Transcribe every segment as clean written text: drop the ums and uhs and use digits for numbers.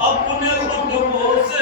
अपने खुद से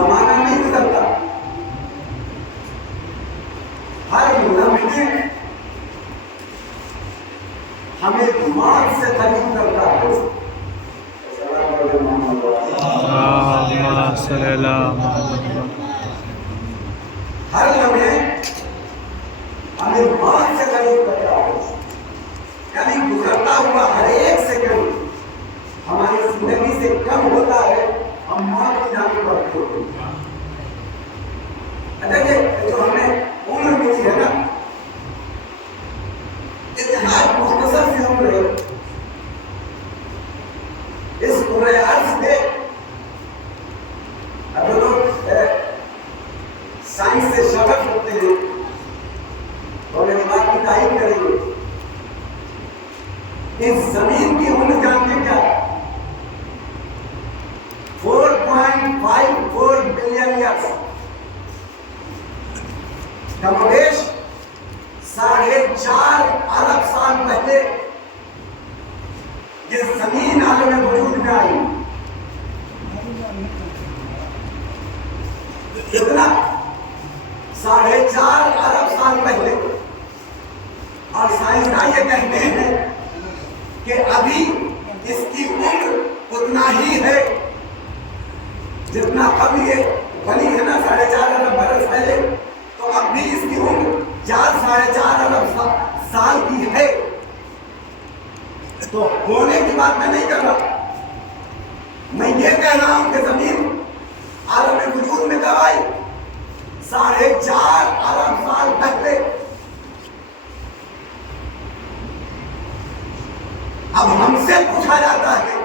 जमाना नहीं गुजरता। हर लम्हे हमें मौत से करीब कर रहा है, यानी गुजरता हुआ हर एक सेकंड हमारी जिंदगी से कम होता है, हम मौत की जाने पर होते हैं। देखिए जो हमें उम्र मिली है ना, इतना मुख्तसर सी उम्र है, इस उम्र अर्ज में अब लोग साइंस से शगफ होते हैं और मेरी बात की तारीफ करेंगे। इस जमीन की उम्र जानते क्या? 4.54 बिलियन ईयर्स। कमोबेश 4.5 अरब साल पहले ये जमीन आलम में वजूद में आई। कितना? 4.5 अरब साल पहले। और साइंसदान ये कहते हैं कि अभी इसकी उम्र उतना ही है जितना कब ये बनी है ना, 4.5 अरब बरस पहले, तो अब भी इसकी उम्र 4.5 अरब साल की है। तो होने की बात मैं नहीं कर रहा, मैं ये कह रहा हूं कि जमीन आलम में वजूद में कब आई? 4.5 अरब साल पहले। अब हमसे पूछा जाता है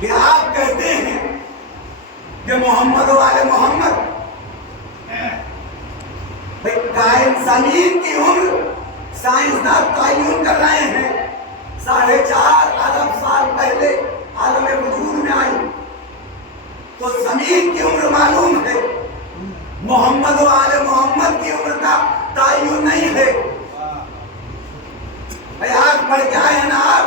कि आप कहते हैं कि मोहम्मद वाले मोहम्मद, भाई कायम जमीन की उम्र साइंसदान तयन कर रहे हैं 4.5 अरब साल पहले आलम वजूद में आई। तो जमीन की उम्र मालूम है, मोहम्मद वाले मोहम्मद की उम्र का तयन नहीं है। भाई आज पढ़ के आए हैं ना आप,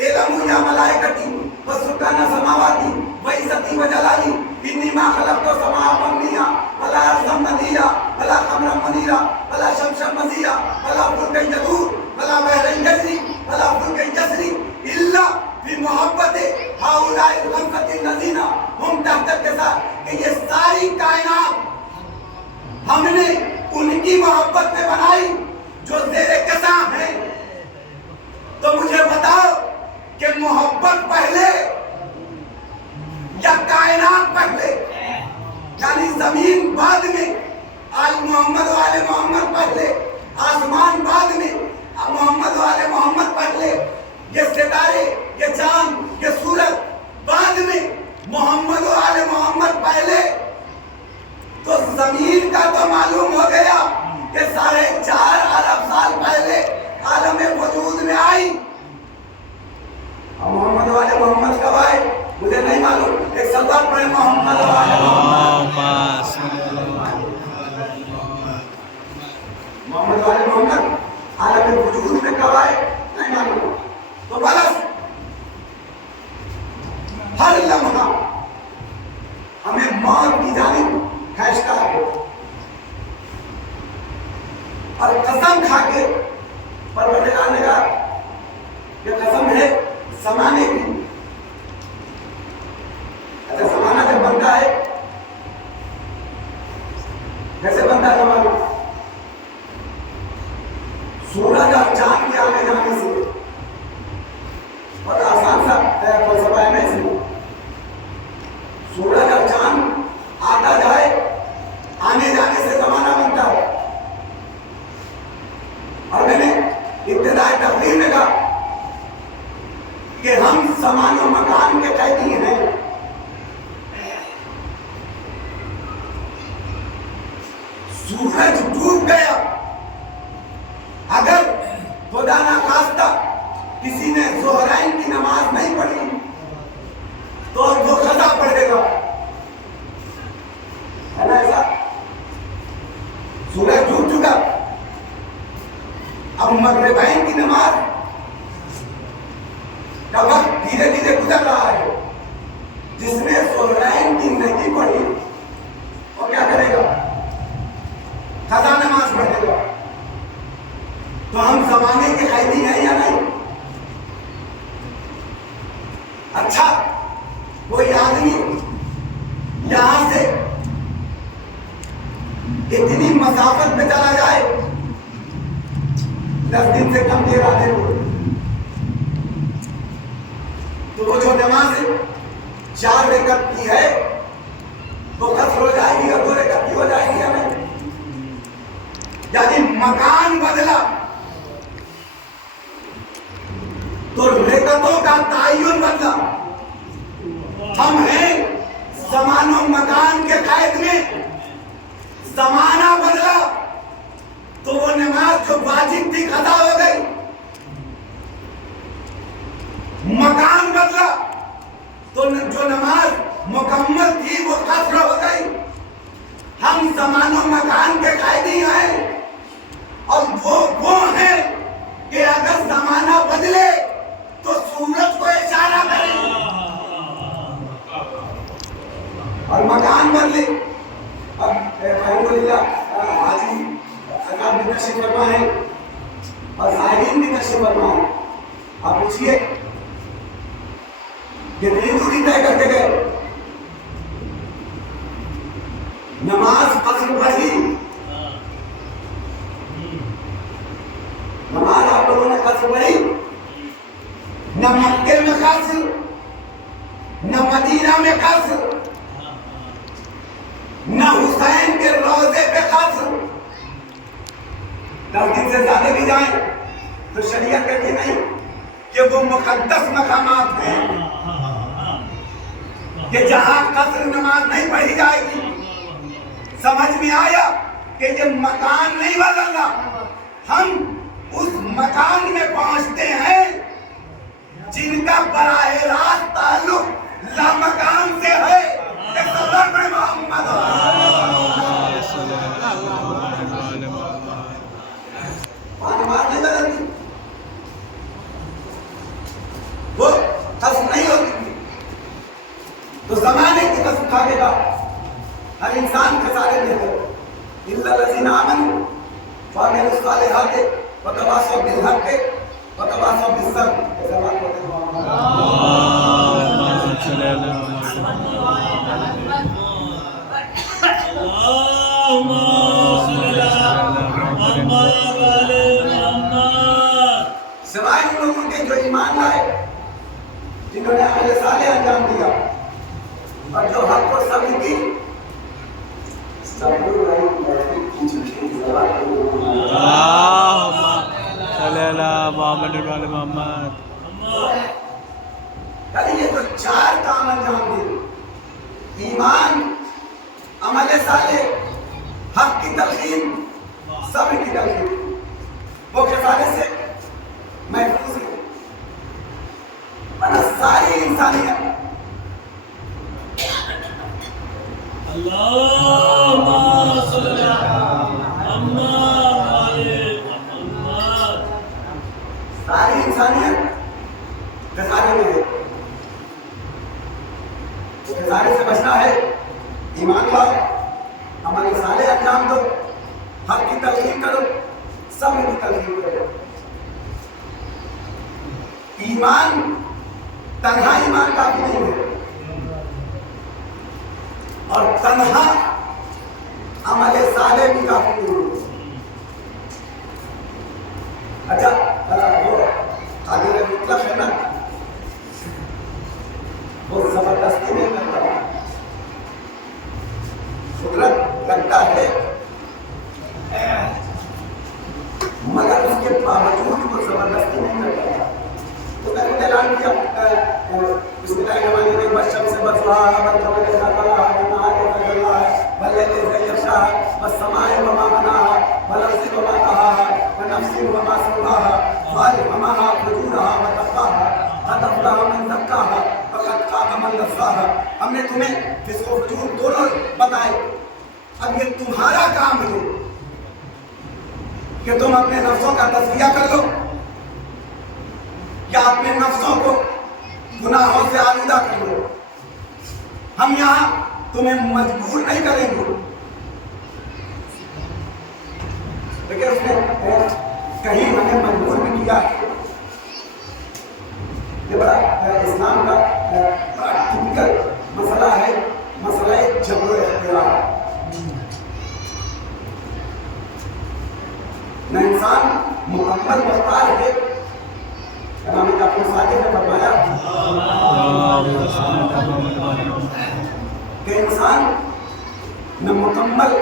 इल्मु या मलाइकती वसुकाना समावाती वइज़्ज़ती व जलाली इन्नी मा खलक़तु समाअ मबनिया वला अर्ज़म मदीया वला क़मरम मनीरा वला शमसन मज़ीया वला फुल्कन यदूर वला बहरन यजरी वला फुल्कन यजरी इल्ला बिमुहब्बति हाउलाइल ख़मसतिन लज़ीना हुम तहत कसा, कि ये सारी कायनात हमने उनकी मोहब्बत में बनाई जो ज़ेरे कसा है। तो मुझे बताओ कि मोहब्बत पहले या कायनात पहले? यानी जमीन बाद में, आल मोहम्मद वाले मोहम्मद पहले, आसमान बाद में, मोहम्मद वाले मोहम्मद पहले, ये सितारे, ये चांद, ये सूरज बाद में, मोहम्मद वाले मोहम्मद पहले। तो जमीन का तो मालूम हो गया कि 4.5 अरब साल पहले आलम वजूद में आई। मोहम्मद वाले मोहम्मद कब आए मुझे नहीं मालूम। एक सलवार पढ़े, मोहम्मद वाले मोहम्मद आलम वजूद में कब आए नहीं मालूम। तो बस हर लम्हा हमें मौत की जानिब खींचता है, और कसम खा के परवरदिगार ने कहा, ये कसम है ज़माने की। अच्छा, ज़माना जब बनता है कैसे बनता है ज़माना? सूरज और चांद के आने जाने से। और आसान सा फलसफा है इसमें, सूरज और चांद आता जाए, आने जाने से ज़माना बनता है। और मैंने इब्तिदाई तकरीर में कहा कि हम ज़मानो मकान के कैदी हैं। कोई आदमी यहां से इतनी मसाफत में चला जाए 10 दिन से कम के वादे हो, तो वो जो नमाज 4 रकअत की है तो कसर हो जाएगी और 2 रकअत की हो जाएगी हमें। यानी मकान बदला तो रकअतों का तायुन बदला। हम हैं ज़मानो मकान के कैद में, ज़माना बदला तो वो नमाज जो वाजिब थी खता हो गई, मकान बदला तो जो नमाज मुकम्मल थी वो कसर हो गई। हम ज़मानो मकान के कैदी हैं और वो हैं कि अगर ज़माना बदले तो सूरज को इशारा करें और मकान बदले। अब हाजी सरकार भी तशरीफ फरमा है और साहिबीन भी तशरीफ फरमा है। आप पूछिए कितनी दूरी तय करके गए, नमाज कसर पढ़ी, नमाज आप लोगों ने कसर पढ़ी, न मक्के में कसर न मदीना में कसर न हुसैन के रोजे पे कसर। 10 दिन से ज्यादा भी जाए तो शरीयत कहती नहीं कि वो मुकद्दस मकामात हैं कि जहां कसर नमाज नहीं पढ़ी जाएगी। समझ में आया कि ये मकान नहीं बदलना, हम उस मकान में पहुंचते हैं जिनका बराह रास्त ताल्लुक लामकान से है। वो कसम नहीं होती तो जमाने की कसम खाएगा हर इंसान के सारे में हो। इल्ला लज़ीना आमनू व अमिलुस सालिहात व तवासौ बिल हक़ व तवासौ बिस सब्र। सिवाय उन लोगों के जो ईमान लाए, जिन्होंने अमल साले अंजाम दिया और जो हक को सब्र की। ये तो 4 काम अंजाम दिए, ईमान, अमल साले, हक की तलकीन, सब्र की तलकीन, वो किफायत से महफूज है। वरना सारी इंसानियत सारी इंसानियत खसारे में है। खसारे से बचना है, ईमान लाओ, अमल साले अंजाम दो, हक की तलकीन करो, सब्र की तलकीन करो। ईमान तन्हा ईमान काफी नहीं है और तन्हा अमल साले भी काफी नहीं है। अच्छा, वो आगे मतलब है ना, वो जबरदस्ती नहीं करता, कुदरत लगता है मगर उसके बावजूद वो जबरदस्ती नहीं करता। तो मैंने ऐलान किया बिस्मिल्लाहिर्रहमानिर्रहीम बशम से बसवा बंदे का कला ना के तगला बल्ले से यशा बस समाए वमा बना बलसी वमा कहा व नफ्सी वमा सुहा वाल वमा फजूरहा व तक़वा तक़वा मन तक़वा फक़द क़ाम मन नफ़सा। हमने तुम्हें फिस्को फजूर दोनों बताए। अब ये तुम्हारा काम है कि तुम अपने नफ्सों का तज़किया कर लो या अपने नफ्सों को गुनाहों से आलूदा कर लो। हम यहाँ तुम्हें मजबूर नहीं करेंगे। लेकिन उसने कहीं हमें मजबूर भी किया है। ये बड़ा इस्लाम का टिपिकल मसला है, मसला जबरो इख्तियार। न इंसान मुकम्मल मुख्तार है, इमाम जाफर सादिक ने फरमाया कि इंसान न मुकम्मल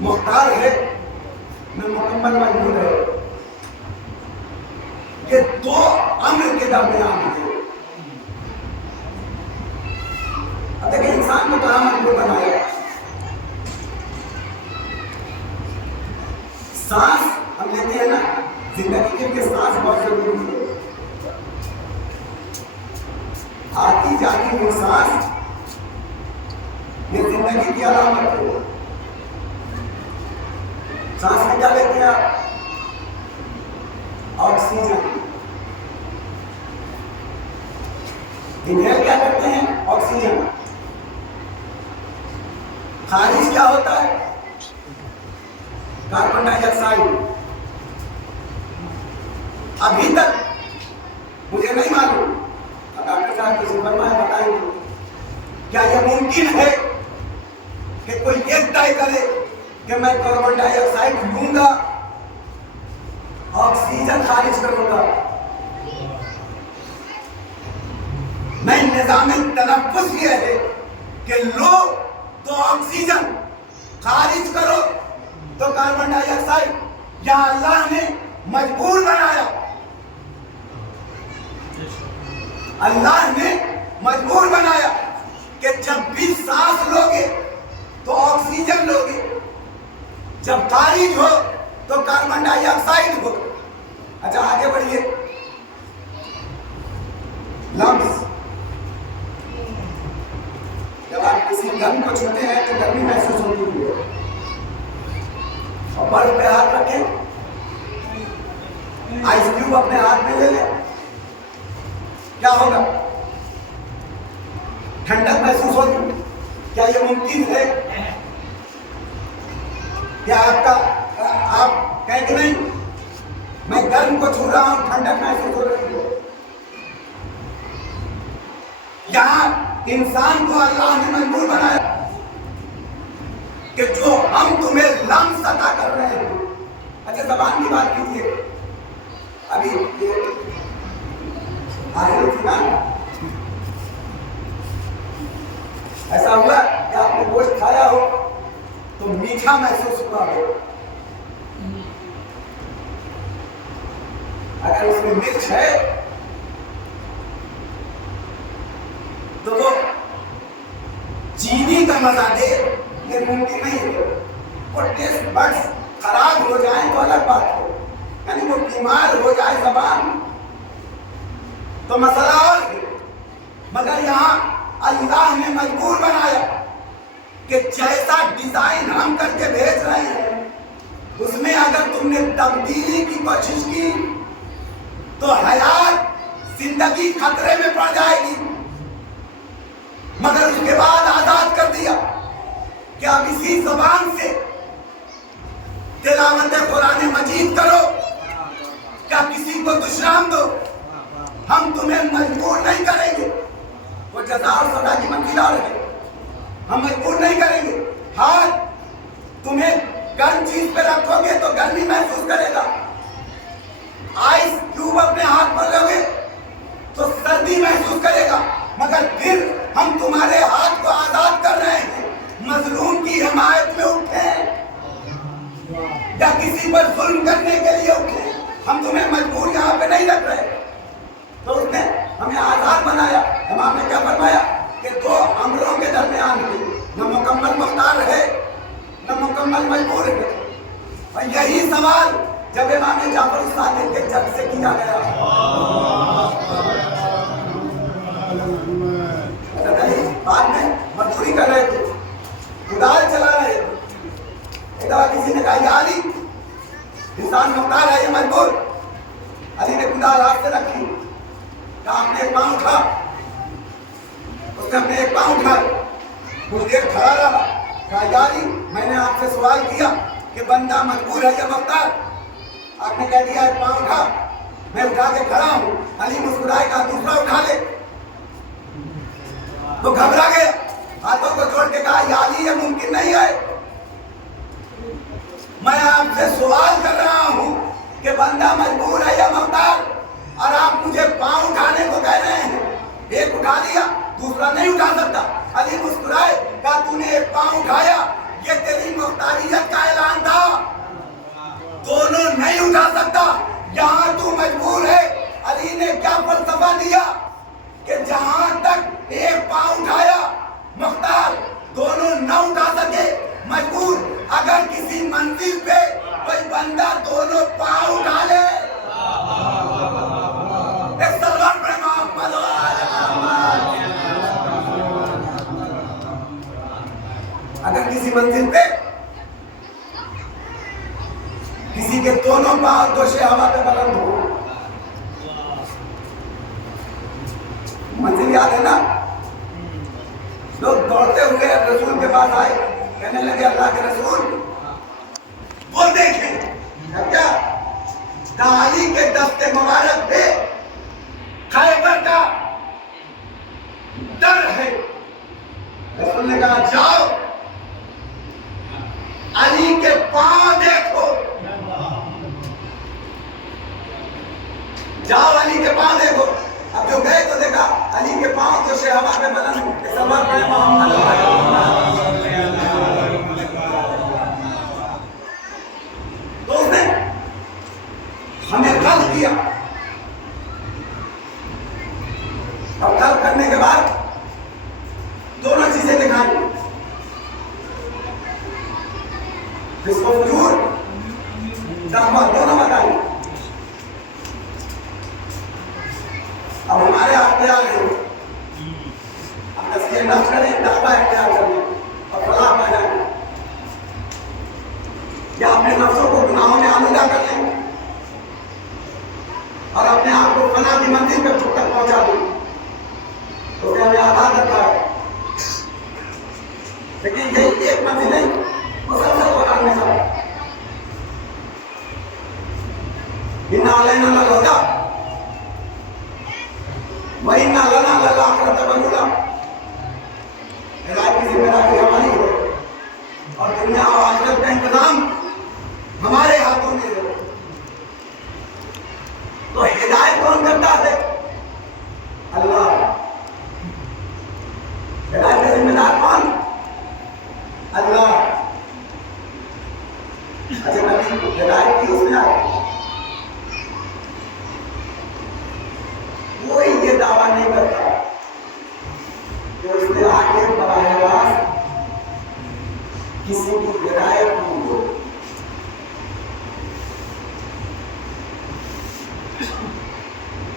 मुख्तार है न मुकम्मल मजबूर है, ये दो अम्र के दरमियान है। अब देखिए इंसान को कहाँ मजबूर बनाया। सांस हम लेते हैं ना, जिंदगी के लिए सांस बहुत जरूरी है। आती जाती हुई सांस ये जिंदगी की अलामत है। सांस में क्या लेते हैं आप? ऑक्सीजन। इनहेल क्या करते हैं? ऑक्सीजन। खारिज क्या होता है? Carbon dioxide. अभी तक मुझे नहीं मालूम, डॉक्टर साहब किसी फरमाया बताएंगे, क्या यह मुमकिन है कि कोई ये तय करे कि मैं कार्बन डाइऑक्साइड लूंगा, ऑक्सीजन खारिज करूंगा? नहीं, निजाम तनफ्फुस ये है कि लो तो ऑक्सीजन, खारिज करो तो कार्बन डाइऑक्साइड। या अल्लाह ने मजबूर बनाया, अल्लाह ने मजबूर बनाया कि जब भी सांस लोगे तो ऑक्सीजन लोगे, जब खारिज हो तो कार्बन डाइऑक्साइड हो। अच्छा आगे बढ़िए। लम्स, जब आप किसी गर्म को छूते हैं तो गर्मी महसूस होती है, और बर्फ पे हाथ रखें, आइस क्यूब अपने हाथ में ले लें, क्या होगा? ठंडक महसूस होगी। क्या यह मुमकिन है? क्या आपका आप कहें कि नहीं मैं गर्म को छू रहा हूं, ठंडक महसूस हो रही है? यहां इंसान को अल्लाह ने मजबूर बनाया कि जो हम तुम्हें लम्स अता कर रहे हैं। अच्छा ज़बान की बात कीजिए, अभी ऐसा हुआ कि आपने गोश्त खाया हो तो मीठा महसूस हुआ हो, अगर उसमें मिर्च है तो वो चीनी का मजा दे, ये मुमकिन नहीं है। और टेस्ट बड्स खराब हो जाए तो अलग बात है, यानी वो बीमार हो जाए जबान तो मसला और है। मगर यहाँ अल्लाह ने मजबूर बनाया कि जैसा डिजाइन हम करके भेज रहे हैं उसमें अगर तुमने तब्दीली की कोशिश की तो हयात, जिंदगी खतरे में पड़ जाएगी। मगर उसके बाद आजाद कर दिया कि आप इसी जबान से तिलावत कुरान मजीद करो, क्या किसी को दुश्मन दो, हम तुम्हें मजबूर नहीं करेंगे। वो जज़ा और सज़ा की मंजिल और है, हम मजबूर नहीं करेंगे। हाथ तुम्हें गर्म चीज पे रखोगे तो गर्मी महसूस करेगा, आइस क्यूब अपने हाथ पर लोगे तो सर्दी महसूस करेगा। मगर फिर हम तुम्हारे हाथ को आजाद कर रहे हैं, मजलूम की हिमायत में उठे या किसी पर जुल्म करने के लिए उठे, हम तुम्हें मजबूर यहाँ पे नहीं रख रहे। तो उसने हमें आजाद बनाया। इमाम ने क्या फरमाया कि दो अमरों के दरमियान न मुकम्मल मुख्तार है न मुकम्मल मजबूर है। और यही सवाल जब इमाम जाफर सादिक के जब से किया गया, बाद में मजदूरी कर रहे थे, कुदाल चला रहे थे, एक दफा किसी ने कहा या अली, इंसान मुख्तार है ये मजबूर। अली ने कुदाल हाथ से रखी, कहा आपने एक पाँव उठा, उसने अपने एक पाँव उठा, कुछ देर खड़ा रहा, कहा या अली मैंने आपसे सवाल किया कि बंदा मजबूर है या मुख्तार, आपने कह दिया एक पाँव उठा, मैं उठा के खड़ा हूँ। अली मुस्कुराए, कहा दूसरा उठा ले। वो घबरा गया, हाथों को जोड़ के कहा या अली ये मुमकिन नहीं है। मैं आपसे सवाल कर रहा हूं कि बंदा मजबूर है या मुख्तार, और आप मुझे पांव उठाने को कह रहे हैं। एक उठा लिया, दूसरा नहीं उठा सकता। अली मुस्कुराए, कहा तूने एक पांव उठाया, ये तेरी मुख्तारियत का ऐलान था। दोनों नहीं उठा सकता, यहाँ तू मजबूर है। अली ने क्या फलसफा दिया कि जहां तक एक पांव उठाया मुख्तार, दोनों न उठा सके मजबूर। अगर किसी मंजिल पे कोई बंदा दोनों पांव उठा ले, एक सलमान पे मोहम्मद, अगर किसी मंजिल पे किसी के दोनों पांव दोषे हवा पे बुलंद हो, मंजिल याद है ना? लोग दौड़ते हुए रसूल के पास आए, कहने लगे अल्लाह के रसूल वो देखें क्या अली के दस्ते मुबारक पे खैबर का डर है। रसूल ने कहा जाओ अली के पांव देखो, जाओ अली के पांव देखो। अब जो गए तो देखा अली के पांव तो हवा पे बुलंद, सवाल पे मोहम्मद। तो उसने हमें कल किया, और कल करने के बाद दोनों चीजें दिखाई, इसको फजूर दावा दोनों बताई। अब हमारे अख्तियार है, हम तस्कीर नफ्स करें, दावा अख्तियार करें और फलाह पा जाए, या अपने नफ्सों को गुनाहों में आलूदा कर लें और अपने आप को फना की मंजिल पर तक पहुंचा दें, तो क्या हमें आधार रखा है। लेकिन यही एक मंजिल नहीं, मुसलसल कुरान में सब इन्ना अलैना लल-हुदा व इन्ना लना लल-आखिरत वल-ऊला। हिदायत की जिम्मेदारी हमारी है और दुनिया और आखिरत का इंतजाम हमारे हाथों में है। तो हिदायत कौन करता है? अल्लाह। हिदायत का जिम्मेदार कौन? अल्लाह। अच्छा नबी हिदायत की उसने कोई ये दावा नहीं करता कि उसने आगे बराह रास्त किसी की हिदायत की हो।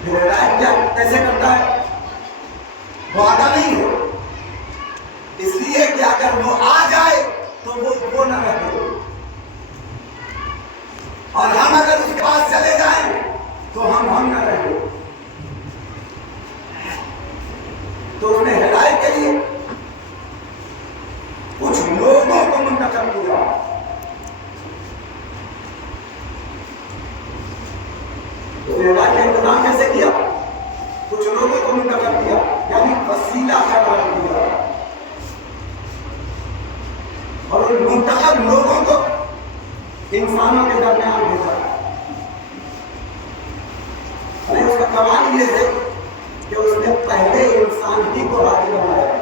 हिदायत क्या कैसे करता है? वादा नहीं हो, इसलिए कि अगर वो आ जाए तो वो न रहे, और हम अगर उसके पास चले जाएं तो हम न रहे। तो उसने हिदायत के लिए कुछ लोगों को मुंतखब किया। तो हिदायत का इंतजाम कैसे किया? कुछ लोगों को मुंतखब किया, यानी वसीला करार दिया, और उन मुंतखब लोगों को इंसानों के दरमियान भेजा। उसका कमाल ये है कि उसने पहले इंसान ही को राजी बनाया,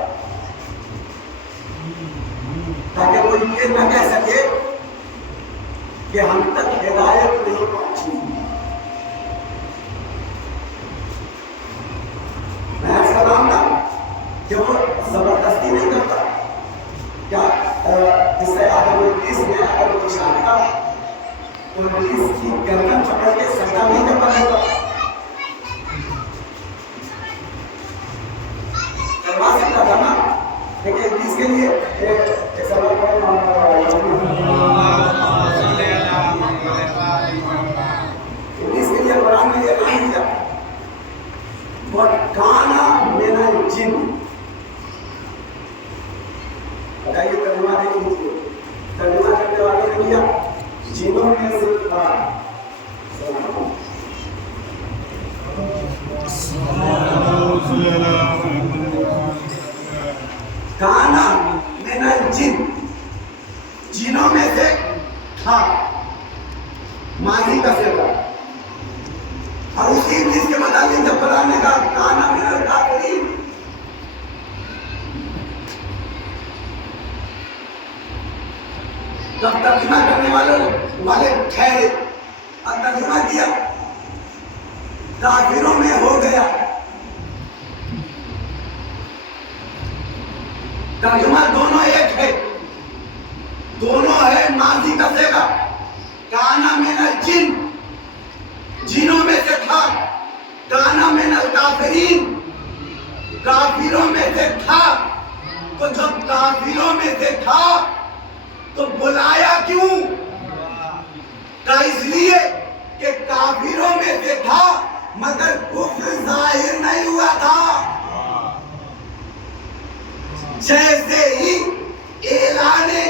ताकि कोई ये न कह सके कि हम तक हिदायत नहीं पहुंची। मैं ऐसा मानता कि वो जबरदस्ती नहीं करता। क्या जिससे आदम इब्लीस ने अगर वो चाहता तो इब्लीस की गर्दन पकड़ के सजदा नहीं करता होता, करवा सकता था ना। लेकिन इब्लीस के लिए इब्लीस के लिए कुरान में ये ऐलान किया, वकाना मिनल जिन्न। बताइए तर्जुमा देख लीजिए, तर्जुमा करने वालों ने किया जिनों में से काना मिनल जिन, जिनों में से था, माजी का सेवा। और उसी इब्लीस के मुताबिक जब खुदा ने कहा काना मिनल काफिरीन, तब तर्जुमा करने वाले ठहरे और तर्जुमा किया काफिरों में हो गया। तर्जुमा दोनों एक है, दोनों है माजी का सेगा। काना मिनल जिन, जिनों में से था, काना मिनल काफिरीन, काफिरों में से था। तो जब काफिरों में से था तो बुलाया क्यों? का इसलिए कि काफिरों में से था मगर कुफ्र जाहिर नहीं हुआ था। जैसे ही ऐलाने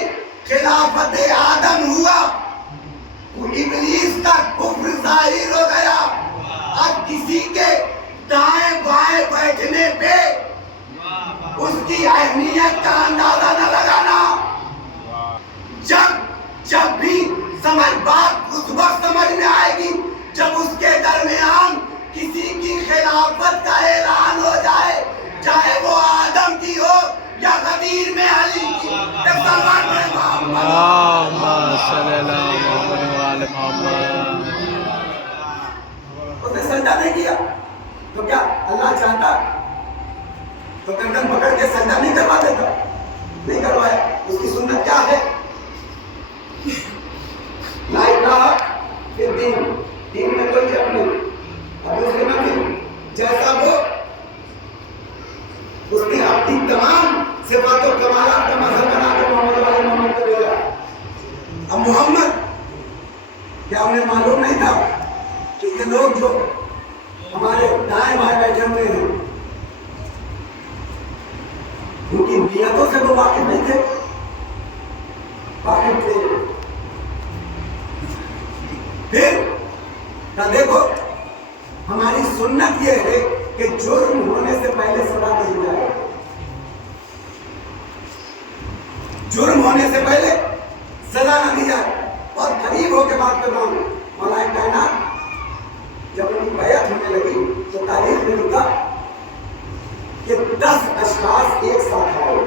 खिलाफत आदम हुआ, इब्लीस का कुफ्र जाहिर हो गया। अब किसी के दाएं बाएं बैठने पे उसकी अहमियत का अंदाजा न लगाना। जब भी बात उस वक्त समझ में आएगी जब उसके दरमियान किसी की खिलाफत का ऐलान हो जाए, चाहे वो आदम की हो या गदीर में अली की। उसने सजदा नहीं किया तो क्या अल्लाह चाहता तो गर्दन पकड़ के सजदा नहीं करवा देता? नहीं करवाया। उसकी सुन्नत क्या है? दीन में कोई शक नहीं, अब दूसरे में भी जैसा वो उसकी अपनी तमाम सिफातों कमालात का मजहब बना के मोहम्मद को भेजा। अब मोहम्मद क्या उन्हें मालूम नहीं था कि ये लोग जो हमारे दाएं बाएं बैठे हुए हैं उनकी नियतों से वो वाकिफ नहीं थे? वाकिफ थे। फिर ना देखो, हमारी सुन्नत ये है कि जुर्म होने से पहले सजा दी जाए। जुर्म होने से पहले सजा न दी जाए। और करीब होकर बात कर रहा हूं, मौलाना कायनात जब उनकी बैत होने लगी तो तारीख में लिखा कि 10 अशखास एक साथ आए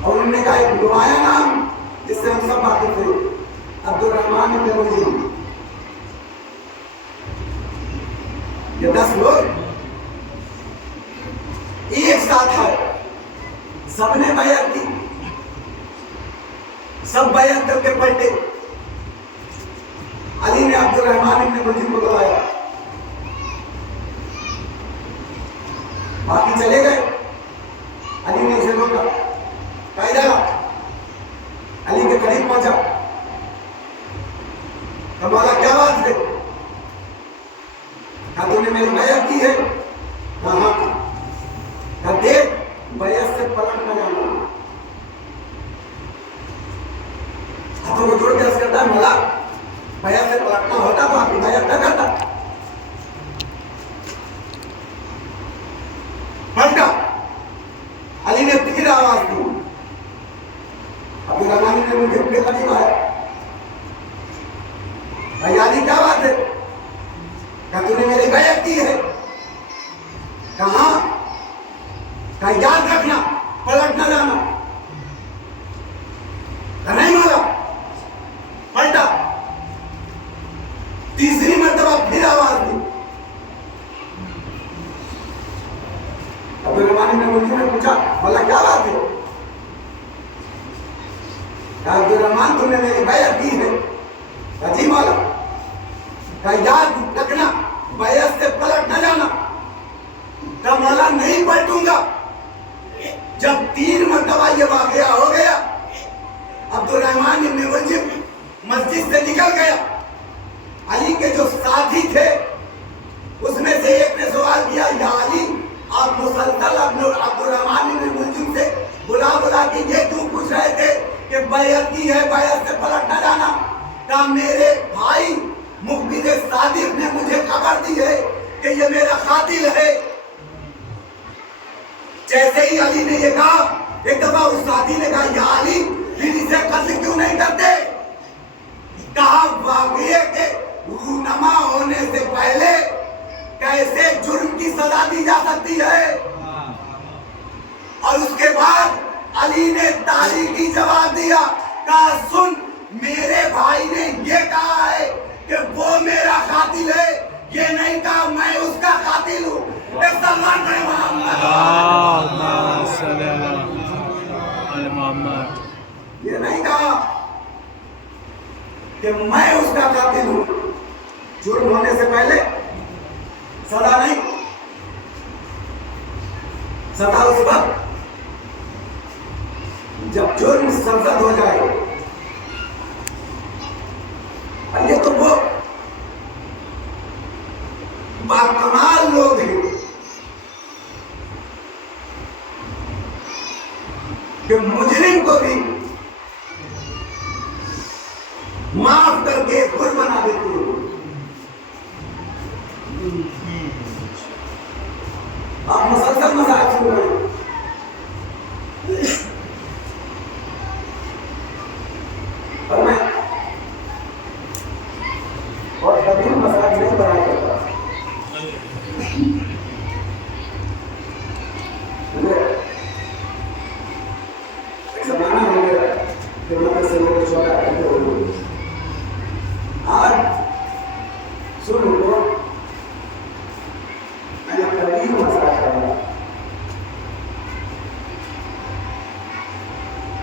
और उन्होंने कहा एक नुमाया नाम जिससे हम सब वाकिफ थे, अब्दुल रहमान इब्न मुल्जिम। ये 10 लोग एक साथ आए, सबने बैत की, सब बैत करके पलटे। अली ने अब्दुल रहमान इब्न मुल्जिम को बुलाया, बाकी चले गए। अली ने इसे रोका, कायदा अली के करीब पहुंचा। बोला क्या बात है? क्या तूने मेरी बैत की है? हाँ। देख बैत से पलट न जाना। तो वो जोड़ के करता है, बोला बैत से पलटना होता तो आपकी बैत न करता। पलटा। अली ने फिर आवाज दी, अब्दुल रहमान ने मुझे फिर करीब आया, भैयाली क्या बात है? क्या तूने मेरी बैत की है? कहा याद रखना, पलट न जाना। नहीं बोला, पलटा। तीसरी मर्तबा फिर आवाज दी। अब्दुल रहमान ने मुझे पूछा, बोला क्या बात है? अब्दुल रहमान तुमने मेरी बैत की है? जी मौला। याद रखना, बैत से पलट न जाना। तब मौला नहीं पलटूंगा। जब 3 मरतबा ये वाकया हो गया, अब्दुल रहमान इब्न मुल्जिम मस्जिद से निकल गया। अली के जो साथी थे उसमें से एक ने सवाल किया, या अली आप मुसलसल अब्दुल रहमान इब्न मुल्जिम से बुला के ये क्यों पूछ रहे थे कि बैत की है, बैत से पलट न जाना? का मेरे भाई मुखबिर सादिक ने मुझे खबर दी है कि ये मेरा कातिल है। जैसे ही अली ने ये कहा, एक दफा उस साथी ने कहा, या अली फिर इसे कत्ल क्यों नहीं करते? कहा वाक़िए के रूनमा होने से पहले कैसे जुर्म की सजा दी जा सकती है। और उसके बाद अली ने तारीखी जवाब दिया, कहा सुन, मेरे भाई ने ये कहा है कि वो मेरा कातिल है, ये नहीं कहा मैं उसका कातिल हूँ। ये नहीं कहा कि मैं उसका कातिल हूँ। जुर्म होने से पहले सदा नहीं, सदा उस वक्त जब जुर्म सरजद हो जाए। ये तो वो बाकमाल लोग हैं कि मुजरिम को भी माफ करके खुद बना देते हैं। आप मुसलसल मजाक सुन रहे हैं। और मैं और कभी मजाक नहीं बनाया करता। जमाना हो गया कि मतलब से लोग छोटा करते हो। आज सुन लो, मैंने कभी मजाक करा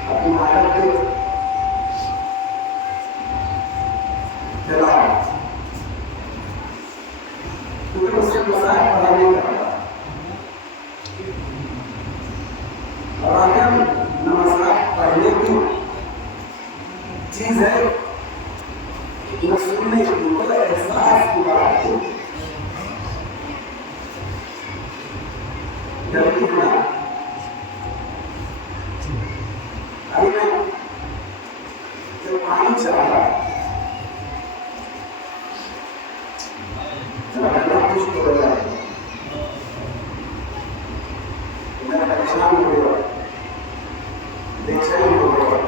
अपनी आदत के खिलाफ, क्योंकि उससे मजाक पड़ा नहीं करता। और अगर नमाज़ पढ़ने की चीज है, वो सुनने की एहसास की बात है। अभी मैं जब पानी चला कुछ हो रहा है, मैं परेशान हो गया, बेचैन हो गया।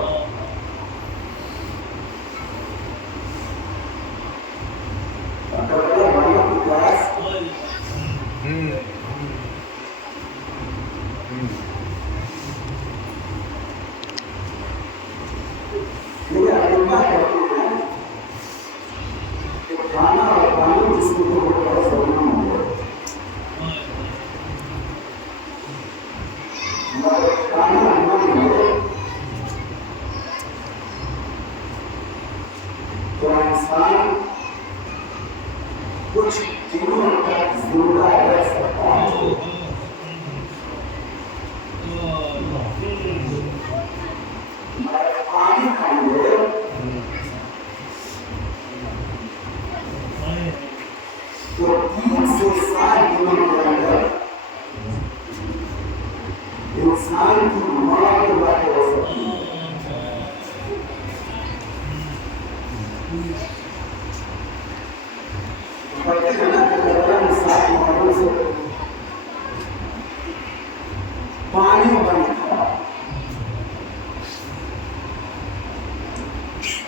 खाना और पानी जिसको तो इंसान कुछ दिनों तक जिंदा रह सकता है। पानी खाएंगे तो 3 से 7 दिनों के अंदर इंसान की मौत हो सकती है। पानी बंद था,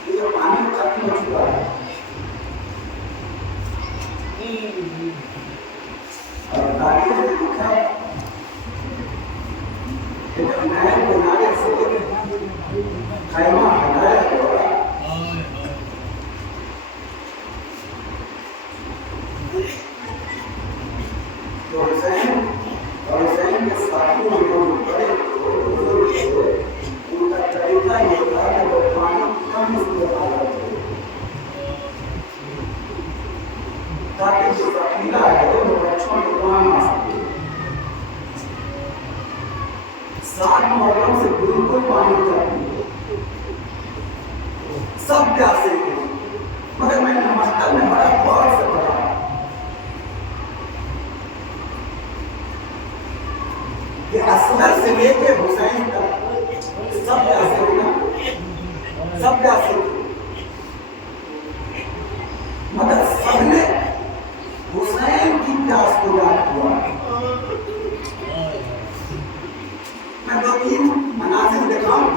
ये पानी खत्म हो चुका है। और गाड़ी में लिखा है कि जब नए किनारे से खैमा हटाया गया तो हुसैन के साथियों लोग बड़े उनका तरीका ये था कि वो पानी कम इस्तेमाल करते ताकि जो सकीना है वो बच्चों को काम आ सके। 7 मुहर्रम से बिल्कुल पानी चाहिए, सब प्यासे थे। मगर मैंने मस्जिद में बड़ा गौर से पढ़ा कि असगर से लेके हुसैन तक सब प्यासे थे, सब प्यासे थे। मगर सबने हुसैन की प्यास को याद हुआ। तीन मनाजिर दिखाऊं।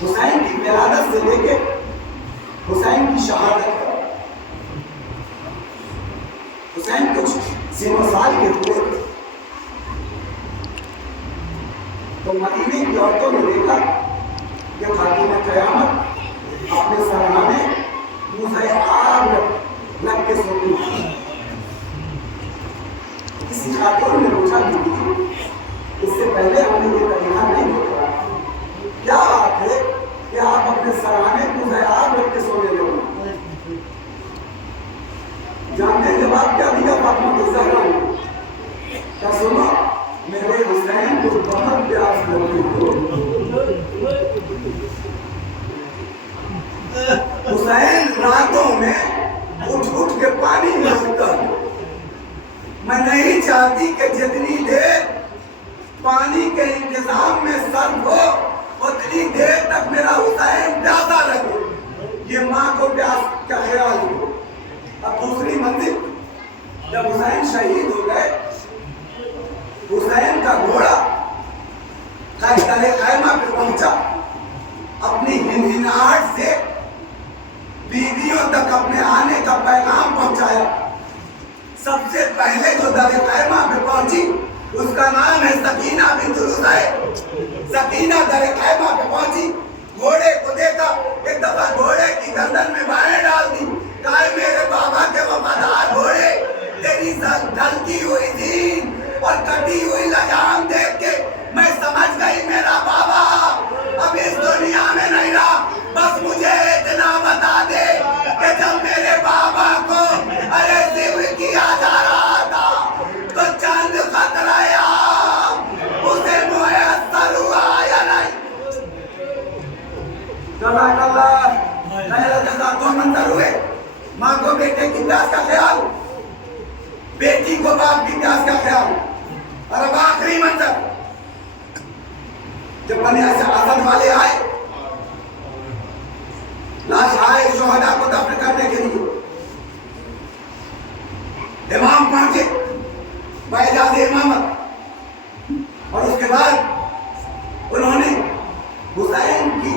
हुसैन की विलादत से लेके हुसैन की शहादत तक। हुसैन कुछ 6 साल के हुए तो मदीने की औरतों ने देखा कि खातून क़यामत अपने सरहाने मुझे आग लग के सोती। किसी खातून ने पूछा कि इससे पहले हमने ये तरीका नहीं देखा, क्या बात है कि आप अपने सराहने मुझे आग रख के सोने लगे? जानते जवाब क्या दिया फातिमा ज़हरा ने? क्या सुनो, मेरे हुसैन को बहुत प्यास लगती हो। हुसैन रातों में उठ उठ के पानी मांगता है। मैं नहीं चाहती कि जितनी देर पानी के इंतजाम में सर्व हो उतनी देर तक मेरा हुसैन प्यासा लगे। ये माँ को प्यास का ख्याल हो। अब दूसरी मंजिल, जब हुसैन शहीद हो गए, हुसैन का घोड़ा क़ैमा पे पहुंचा। अपनी हिनहिनाहट से बीवियों तक अपने आने का पैगाम पहुंचाया। सबसे पहले जो दर क़ैमा पे पहुंची उसका नाम है सकीना बिन्त हुसैन। सकीना दर क़ैमा पे पहुंची, घोड़े को देखा, एक दफा घोड़े की गर्दन में बाहें डाल दी। कहा मेरे बाबा के वफादार घोड़े, तेरी ढलती हुई दीन और कटी हुई लगाम देख के मैं समझ गई मेरा बाबा अब इस दुनिया में नहीं रहा। बस मुझे इतना बता दे कि जब मेरे बाबा को अरे जिक्र किया जा रहा था तो चंद खतराया उसे मुयस्सर हुआ या नहीं? दो मंजर हुए, माँ को बेटे की प्यास का ख्याल, बेटी को बाप की प्यास का ख्याल, और अब आखिरी मंजर जब बने असद वाले आए, लाश आए शोहदा को दफन करने के लिए। इमाम पहुंचे बैजाज़े इमामत, और उसके बाद उन्होंने हुसैन की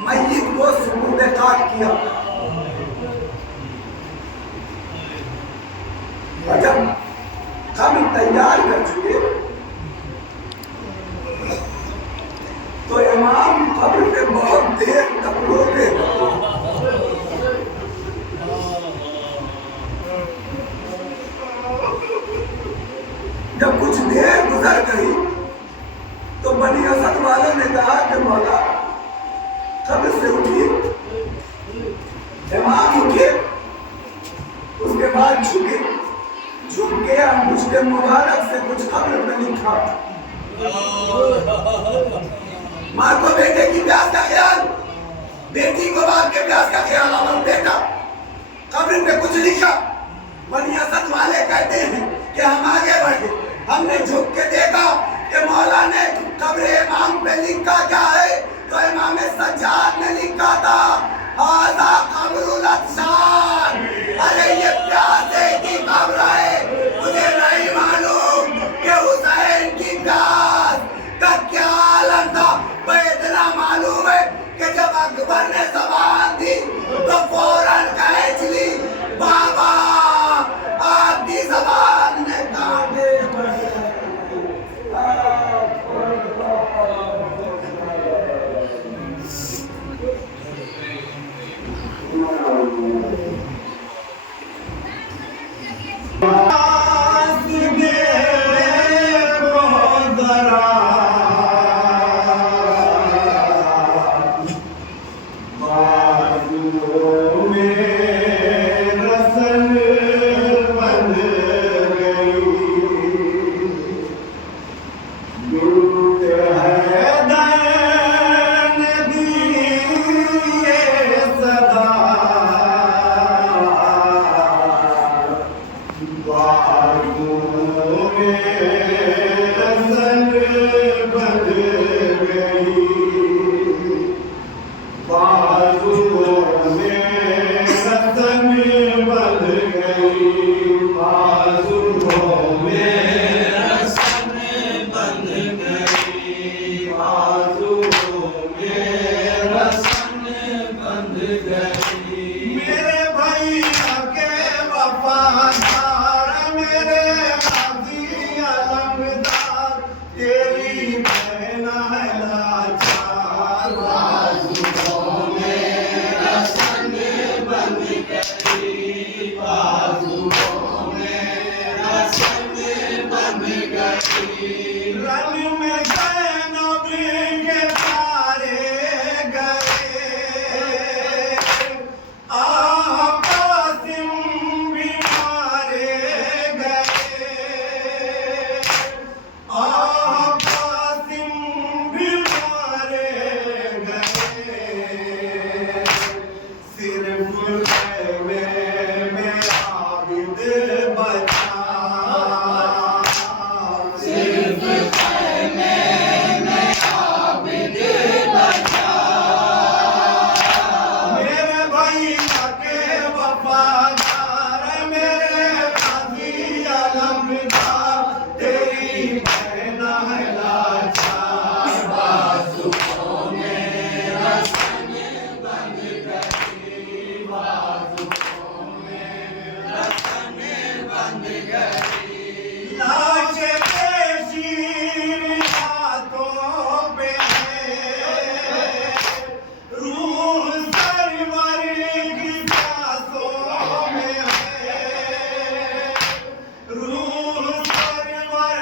मय्यत को सुपुर्द खाक किया। और जब कब्र तैयार कर चुके तो इमाम कब्र पे बहुत देर तक रोते रहे। जब कुछ देर गुजर गई तो बनी असद वालों ने कहा कि मौला कब्र से उठिए। इमाम उठे, उसके बाद झुके, झुक के मुझके मुबारक से कुछ कब्र में लिखा। माँ को बेटे की प्यास का ख्याल, बेटी को बाप के प्यास का ख्याल, और बेटा कब्र पे कुछ लिखा। बनी असद वाले कहते हैं कि हम आगे बढ़े, हमने झुक के देखा कि मौला ने कब्र इमाम पे लिखा क्या है, तो इमाम सज्जाद ने लिखा था आजा कब्रुल अत्शार। अरे ये प्यासे की कब्र है, मुझे नहीं मालूम कि हुसैन की प्यास का क्या आलम था। पर इतना मालूम है कि जब अकबर ने ज़बान दी तो फौरन कह चली बाबा आपकी ज़बान ने कांटे रन में ज़ैनब के तारे गए, आह कासिम भी मारे गए, आह कासिम भी मारे गए। सिर्फ खैमे में आबिद बचा, सिर्फ खैमे में आबिद बचा। मेरे भैया के वफादार, मेरे गाजी अलमदार, तेरी बहन है लाचार। बाजुओं में रस्म बंध गई, बाजुओं में रस्म बंध गई। लाश बेशीर हाथों पे है, रूह सरवर की सांसों में है, रूह सरवर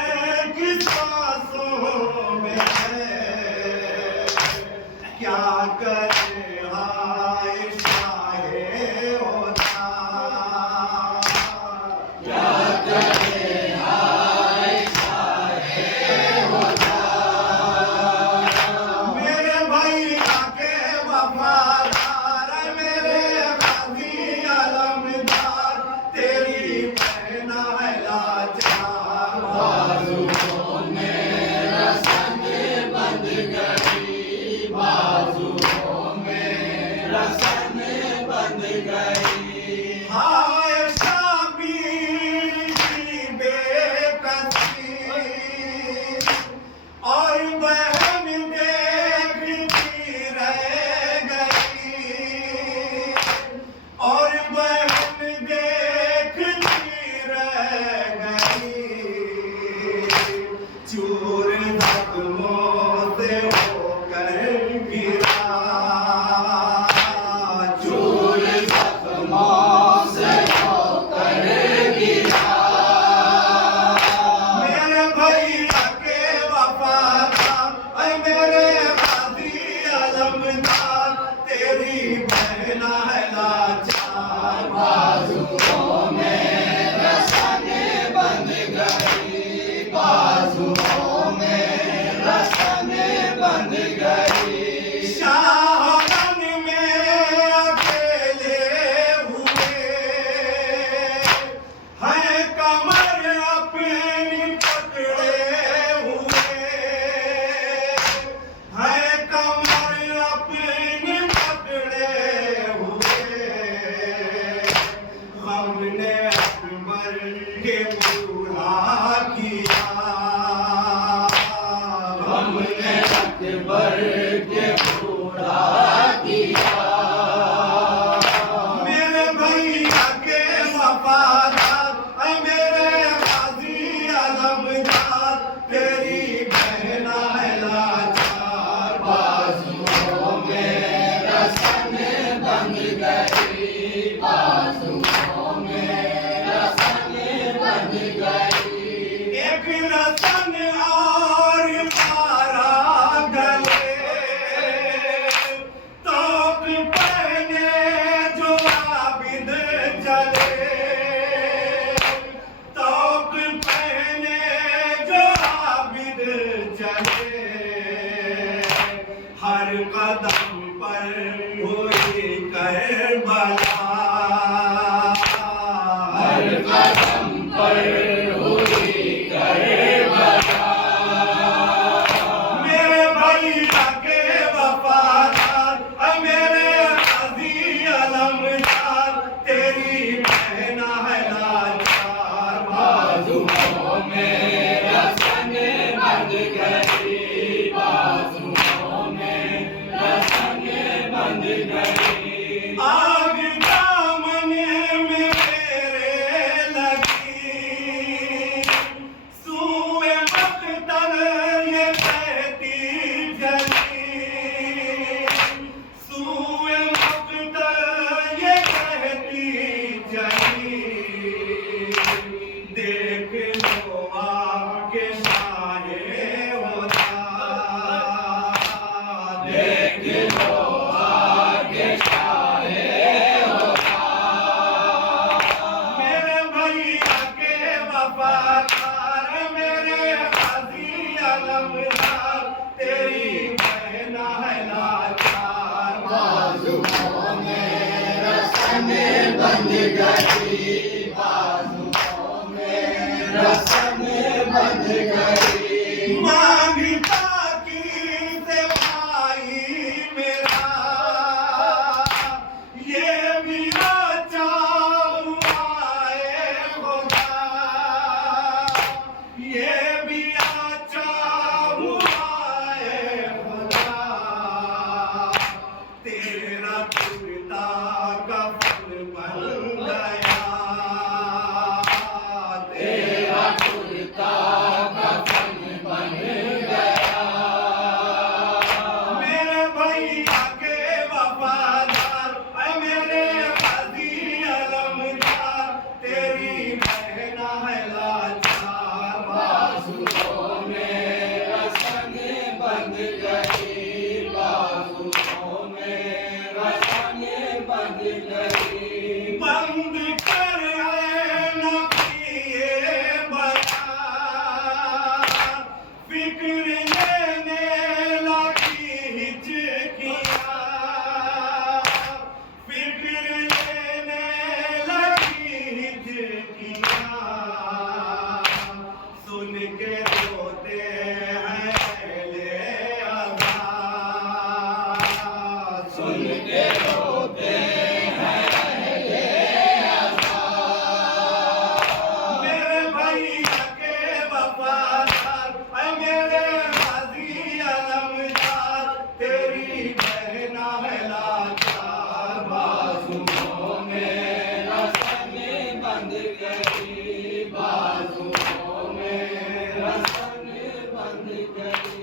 की सांसों में है। क्या करे हाय शाहे होता, क्या करे हाय शाहे होता। मेरे भैया के वफादार, मेरे गाजी अलमदार, तेरी बहन है लाचार। बाजुओं में रस्म बंध गई, बाजुओं में रस्म बंध गई। हाय शाबीर की बेकसी, और बहन देखती रह गई, और बहन देखती रह गई। चूर जख्मों से होकर गिरा, चूर जख्मों से होकर गिरा। मेरे भैया के वफादार, ऐ मेरे गाजी अलमदार, तेरी बहन है लाचार। बाजुओं में रस्म बंध गई, बाजुओं में रस्म बंध गई। शाहन में अकेले हुए हैं, कमर अपनी पकड़े हुए हैं, कमर अपनी पकड़े हुए। हमने अकबर के बूढ़ा किया, हमने अकबर के बूढ़ा किया। मेरे भैया के वफादार, ऐ मेरे गाजी अलमदार, तेरी बहन है लाचार। बाजुओं में रस्म बंध गई, बाजुओं में रस्म बंध गई। एक रतन और मारा गले, तोप पहने जो आबिद जले, तोप पहने जो आबिद जले। हर कदम पर हुई करबला, हर कदम पर हुई करबला। मेरे भैया के वफादार, ऐ मेरे गाजी अलमदार, तेरी बहन है लाचार। बाजुओं में रस्म बंध गई, बाजुओं में रस्म बंध गई। आग दामन में मेरे लगी, सूए मख्तर ये कहती जली, सूए मख्तर ये कहती जली। देख लो गई बाजुओं में रस्म बंध गई। मांगता की से भाई मेरा ये भी अच्छा हुआ है खुदा, ये भी अच्छा हुआ है खुदा। तेरा कुर्ता कफन बन गया, तेरा कुर्ता कफन बन गया। मेरे भैया के वफादार ऐ मेरे गाजी अलमदार, तेरी बहना है लाचार। बाजुओं में रस्म बंध गई, बाजुओं में रस्म बंध गई। बंद कर न पिए बता, फिक्र लेने लगी हिचकियाँ, फिक्र लेने लगी हिचकियाँ। सुन के रोते हैं अहले अज़ा, सुन के रोते हैं अहले अज़ा। मेरे भैया के वफादार ऐ मेरे गाजी अलमदार, तेरी बहना है लाचार। बाजुओं में रस्म बंध गई, बाजुओं में रस्म बंध गई।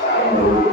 Sayyidina